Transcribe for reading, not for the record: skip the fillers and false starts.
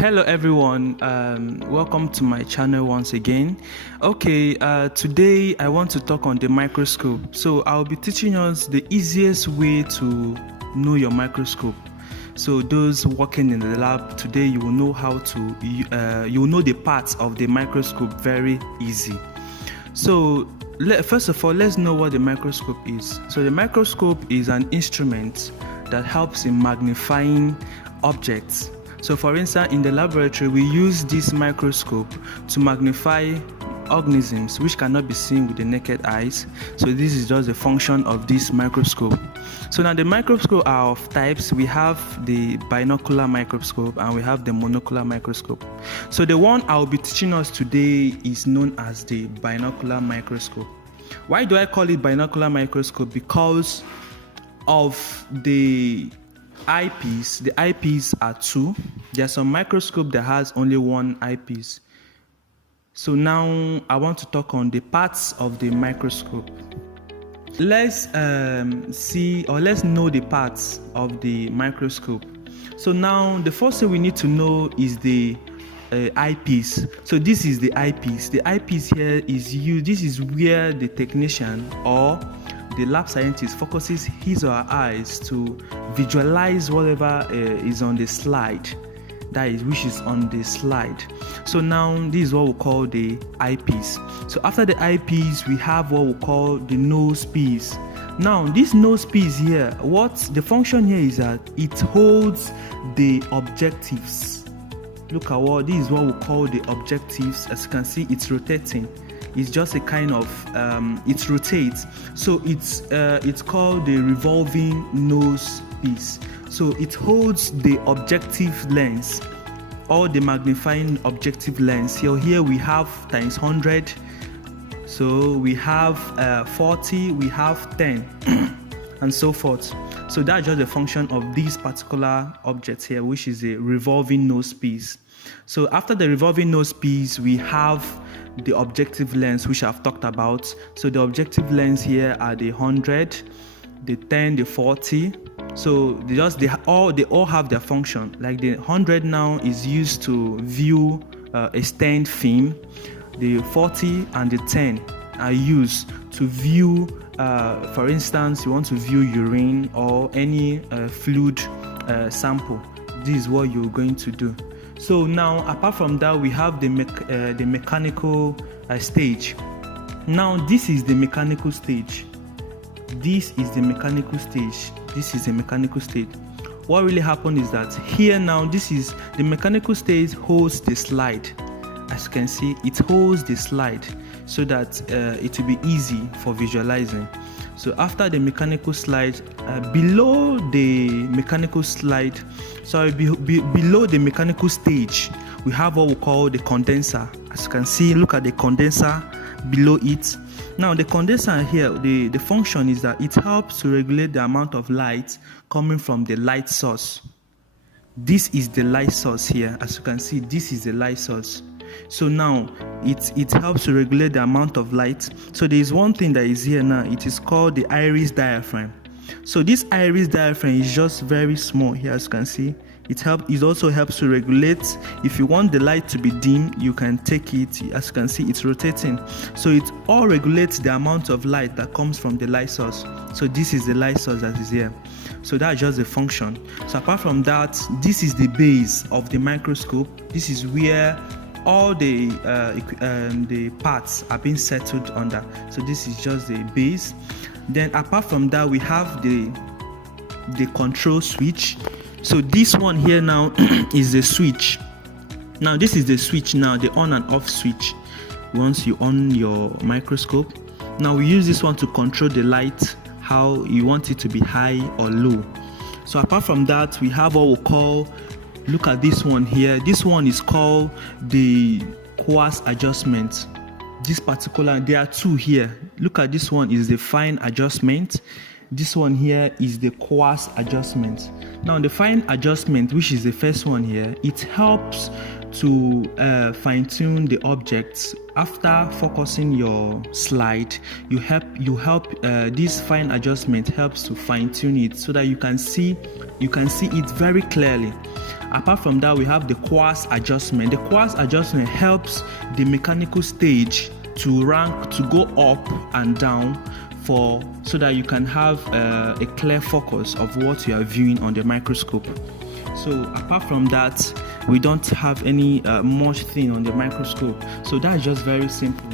Hello everyone, welcome to my channel once again. Okay, today I want to talk on the microscope. So I'll be teaching us the easiest way to know your microscope. So those working in the lab today, you will know how to, you will know the parts of the microscope very easy. So first of all, let's know what the microscope is. So the microscope is an instrument that helps in magnifying objects. So for instance, in the laboratory, we use this microscope to magnify organisms which cannot be seen with the naked eyes. So this is just the function of this microscope. So now the microscope are of types. We have the binocular microscope and we have the monocular microscope. So the one I'll be teaching us today is known as the binocular microscope. Why do I call it binocular microscope? Because of the eyepiece. The eyepiece are two. There's some microscope that has only one eyepiece. So now I want to talk on the parts of the microscope. Let's see, or let's know the parts of the microscope. So now the first thing we need to know is the eyepiece. So this is the eyepiece. The eyepiece here is used. This is where the technician or the lab scientist focuses his or her eyes to visualize whatever is on the slide, that is, which is on the slide. So now this is what we call the eyepiece. So after the eyepiece, we have what we call the nose piece. Now this nose piece here, what the function here is that it holds the objectives. Look at what this is what we call the objectives. As you can see, it's rotating. It's just a kind of it rotates, so it's called the revolving nose piece. So it holds the objective lens, or the magnifying objective lens. Here we have times 100, so we have 40, we have 10 and so forth. So that's just the function of this particular object here, which is a revolving nose piece. So after the revolving nose piece, we have the objective lens, which I've talked about. So the objective lens here are the 100, the 10, the 40. So they all have their function. Like the 100 now is used to view a stained film. The 40 and the 10 are used to view, for instance, you want to view urine or any fluid sample. This is what you're going to do. So now, apart from that, we have the mechanical stage. Now, this is the mechanical stage. This is the mechanical stage. This is the mechanical stage. What really happened is that here now, this is the mechanical stage holds the slide. As you can see, it holds the slide so that it will be easy for visualizing. So after the mechanical slide, below the mechanical slide, below the mechanical stage, we have what we call the condenser. As you can see, look at the condenser below it. Now the condenser here, the function is that it helps to regulate the amount of light coming from the light source. This is the light source here. As you can see, this is the light source. So now it helps to regulate the amount of light. So there is one thing that is here now. It is called the iris diaphragm. So this iris diaphragm is just very small here. As you can see, it also helps to regulate. If you want the light to be dim, you can take it. As you can see, it's rotating. So it all regulates the amount of light that comes from the light source. So this is the light source that is here. So that's just the function. So apart from that, this is the base of the microscope. This is where all the parts are being settled under. So this is just the base. Then apart from that, we have the control switch. So this one here now is the switch. Now this is the switch now, the on and off switch. Once you on your microscope, now we use this one to control the light, how you want it to be high or low. So apart from that, we have what we call, look at this one here. This one is called the coarse adjustment. This particular, there are two here. Look at this one is the fine adjustment. This one here is the coarse adjustment. Now the fine adjustment, which is the first one here, it helps to fine-tune the objects. After focusing your slide, you help this fine adjustment helps to fine-tune it so that you can see it very clearly. Apart from that, we have the coarse adjustment. The coarse adjustment helps the mechanical stage to go up and down so that you can have a clear focus of what you are viewing on the microscope. So apart from that, we don't have any much thing on the microscope. So that's just very simple.